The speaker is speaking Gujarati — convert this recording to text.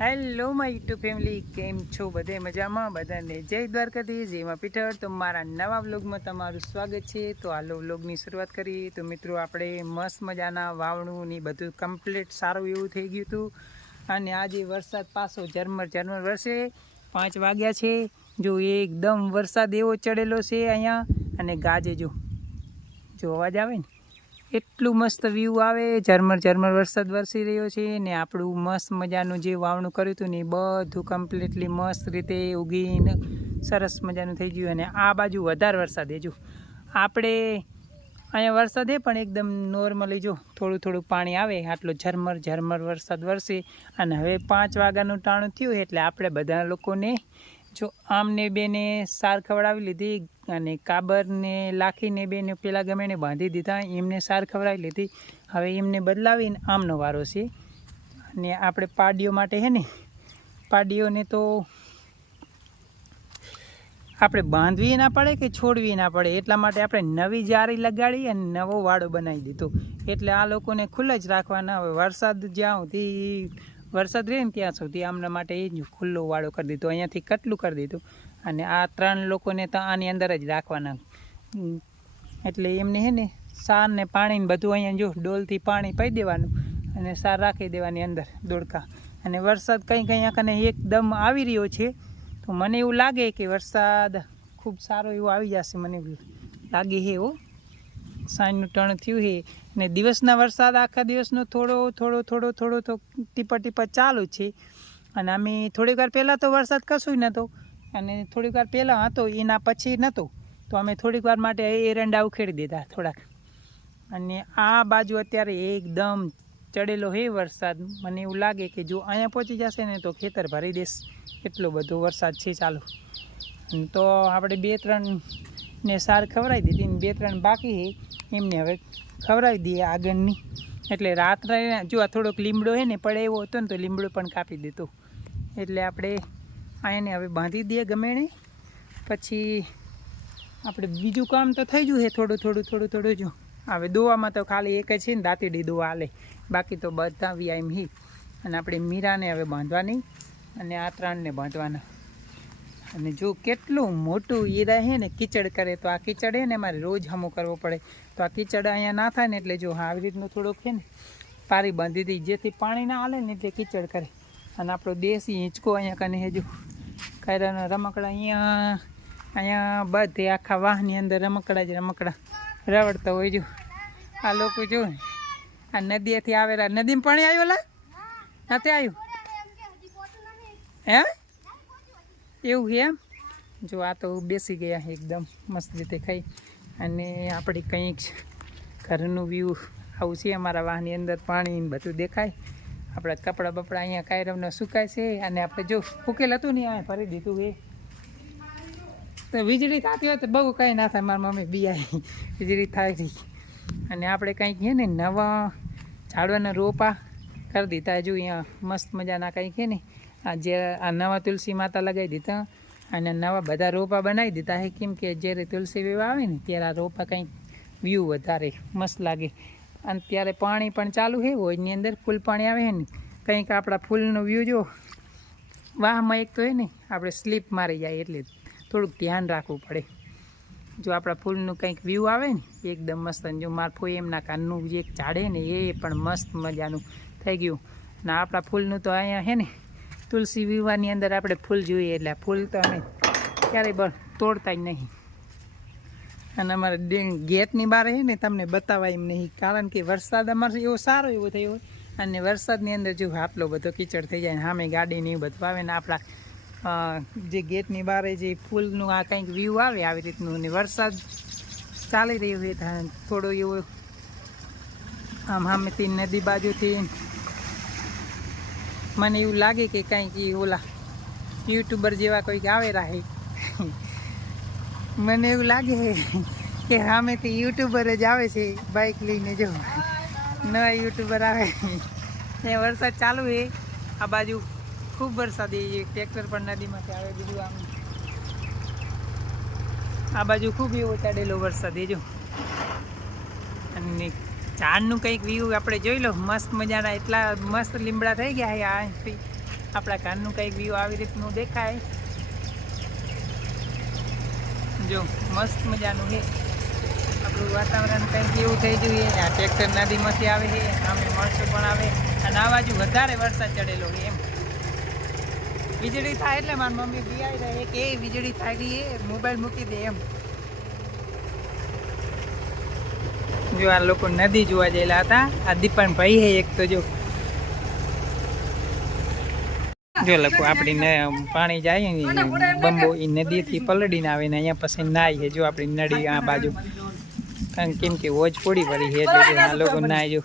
હેલો માય યુટ્યુબ ફેમિલી, કેમ છો? બધે મજામાં? બધાને જય દ્વારકાધીશ, જેમાં પીઠળ. તો મારા નવા વ્લોગમાં તમારું સ્વાગત છે. તો હાલો વ્લોગની શરૂઆત કરીએ. તો મિત્રો, આપણે મસ્ત મજાના વાવણું ને બધું કમ્પ્લીટ સારું એવું થઈ ગયું હતું. અને આજે વરસાદ પાછો ઝરમર વરસે. 5 વાગ્યા છે. જો એકદમ વરસાદ એવો ચડેલો છે અહીંયા. અને ગાજે જો અવાજ આવે ને એટલું મસ્ત વ્યૂ આવે. ઝરમર વરસાદ વરસી રહ્યો છે ને આપણું મસ્ત મજાનું જે વાવણું કર્યું હતું ને એ બધું કમ્પ્લીટલી મસ્ત રીતે ઉગીને સરસ મજાનું થઈ ગયું. અને આ બાજુ વધારે વરસાદ જો આપણે અહીંયા વરસાદ પણ એકદમ નોર્મલી જો થોડું પાણી આવે આટલો ઝરમર વરસાદ વરસે. અને હવે 5 વાગ્યાનું ટાણું થયું એટલે આપણે બધા લોકોને જો આમને બેને સાર ખવડાવી લીધી અને કાબરને લાખીને બેને પેલા ગમેને બાંધી દીધા, એમને સાર ખવડાવી લીધી. હવે એમને બદલાવીને આમનો વારો છે. અને આપણે પાડીઓ માટે હે ને, પાડીઓને તો આપણે બાંધવી ના પડે કે છોડવી ના પડે, એટલા માટે આપણે નવી જારી લગાડી અને નવો વાડો બનાવી દીધો. એટલે આ લોકોને ખુલ્લા જ રાખવાના. હવે વરસાદ જ્યાં સુધી વરસાદ રહે ને ત્યાં સુધી આમના માટે એ જ ખુલ્લો વાડો કરી દીધો, અહીંયાથી કટલું કરી દીધું. અને આ 3 લોકોને તો આની અંદર જ રાખવાના. એટલે એમને હે ને સાર ને પાણી ને બધું અહીંયા જો ડોલથી પાણી પાઈ દેવાનું અને સાર રાખી દેવાની અંદર દોડકા. અને વરસાદ કંઈ કને એકદમ આવી રહ્યો છે. તો મને એવું લાગે કે વરસાદ ખૂબ સારો એવો આવી જશે, મને એવું લાગે છે. એવો સાંજનું ટર્ન થયું છે ને દિવસના વરસાદ આખા દિવસનો થોડો તો ટીપા ચાલુ છે. અને અમે થોડીક વાર પહેલાં તો વરસાદ કશું નહોતો, અને થોડીક વાર પહેલાં હતો એના પછી નહોતો. તો અમે થોડીક વાર માટે એરંડા ઉખેડી દીધા થોડાક. અને આ બાજુ અત્યારે એકદમ ચડેલો છે વરસાદ. મને એવું લાગે કે જો અહીંયા પહોંચી જશે ને તો ખેતર ભરી દેશ, એટલો બધો વરસાદ છે ચાલુ. તો આપણે 2-3 ને સાર ખવડાવી દીધી ને 2-3 બાકી છે, એમને હવે ખવડાવી દઈએ આગળની. એટલે રાત્રે જો આ થોડોક લીમડો છે ને પડે એવો હતો ને તો લીમડો પણ કાપી દીધો. એટલે આપણે આને હવે બાંધી દઈએ ગમેણે. પછી આપણે બીજું કામ તો થઈ ગયું છે થોડું જો. હવે દોવામાં તો ખાલી એક જ છે ને, દાંતીડી દોવા હાલે, બાકી તો બધા વ્યાયામ હી. અને આપણે મીરાને હવે બાંધવાની અને આ 3ને બાંધવાના. અને જો કેટલું મોટું હીરા છે ને કીચડ કરે, તો આ કીચડ છે ને અમારે રોજ હમો કરવો પડે. તો આ કીચડ અહીંયા ના થાય ને એટલે જો આવી રીતનું થોડુંક છે ને પારી બાંધી દઈ, જેથી પાણી ના હાલે ને એટલે કીચડ કરે. અને આપણો દેશી હિંચકો અહીંયા કને હજુ કાયરાના રમકડા અહીંયા બધે આખા વાહની અંદર રમકડા રવડતા હોય. જો આ લોકો જો આ નદીએથી આવેલા, નદીમાં પાણી આવ્યું લા નથી આવ્યું હે એવું છે એમ. જો આ તો બેસી ગયા એકદમ મસ્ત રીતે ખાઈ. અને આપણી કંઈક ઘરનું વ્યૂ આવું છે. અમારા વાહની અંદર પાણી બધું દેખાય. આપણા કપડાં બપડા અહીંયા કાયરવના સુકાય છે. અને આપણે જો ફૂકેલ હતું ને અહીંયા ભરી દીધું એ. તો વીજળી થતી હોય તો બહુ કંઈ ના થાય, મારી મમ્મી બિયાય વીજળી થાય રહી. અને આપણે કંઈક છે ને નવા ઝાડવાના રોપા કરી દીધા. જો અહીંયા મસ્ત મજાના કંઈક છે ને આ નવા તુલસી માતા લગાવી દીધા અને નવા બધા રોપા બનાવી દીધા છે. કેમ કે જ્યારે તુલસી વેવા આવે ને ત્યારે આ રોપા કંઈક વ્યૂ વધારે મસ્ત લાગે. અને ત્યારે પાણી પણ ચાલુ છે, એની અંદર ફૂલ પાણી આવે છે ને કંઈક આપણા ફૂલનો વ્યૂ જો વાહમાં એક તો છે ને આપણે સ્લીપ મારી જાય, એટલે થોડુંક ધ્યાન રાખવું પડે. જો આપણા ફૂલનું કંઈક વ્યૂ આવે ને એકદમ મસ્ત. જો મારા ફોઈ એમના કાનનું જે એક ઝાડે ને એ પણ મસ્ત મજાનું થઈ ગયું. અને આપણા ફૂલનું તો અહીંયા છે ને તુલસી વિવાહની અંદર આપણે ફૂલ જોઈએ, એટલે ફૂલ તો અમે ક્યારેય તોડતા જ નહીં. અને અમારે ગેટની બહાર છે ને તમને બતાવાય એમ નહીં, કારણ કે વરસાદ અમારે એવો સારો એવો થયો હોય. અને વરસાદની અંદર જો આટલો બધો કીચડ થઈ જાય ને સામે ગાડીને એવું બધું આવે ને આપણા જે ગેટની બહાર જે ફૂલનું આ કંઈક વ્યૂ આવે આવી રીતનું. અને વરસાદ ચાલી રહ્યો હોય થોડો એવો આમ સામેથી નદી બાજુથી મને એવું લાગે કે કંઈક ઓલા યુટ્યુબર જેવા કોઈક આવે રાહે. મને એવું લાગે કે સામેથી યુટ્યુબર જ આવે છે બાઇક લઈને. જો નવા યુટ્યુબર આવે ને વરસાદ ચાલુ છે આ બાજુ ખૂબ વરસાદ. એ ટ્રેક્ટર પણ નદીમાંથી આવે બીજું આમ આ બાજુ ખૂબ એવો ચડેલો વરસાદ એ જો. અને ઝાડનું કંઈક વ્યૂ આપણે જોઈ લો મસ્ત મજાના. એટલા મસ્ત લીમડા થઈ ગયા છે આ આપણા ઘરનું કંઈક વ્યૂ આવી રીતનું દેખાય. જો મસ્ત મજાનું છે આપણું વાતાવરણ, કંઈક એવું થઈ ગયું છે. આ ટ્રેક્ટર નદીમાંથી આવે છે, આમે મરચું પણ આવે, અને આ બાજુ વધારે વરસાદ ચડેલો છે એમ. વીજળી થાય એટલે મારી મમ્મી બિયાઈ રહે કે વીજળી થાય ગઈ એ મોબાઈલ મૂકી દે એમ. જો આ લોકો નદી જોવા ગયેલા હતા. આ દીપાન ભાઈ હે એક તો જો લોકો આપણી પાણી જાય ને બંબો એ નદીથી પલળીને આવે ને અહીંયા પછી નાય છે. જો આપણી નદી આ બાજુ, કારણ કેમ કે હોજ પડી પડી છે એટલે આ લોકો નાય જો.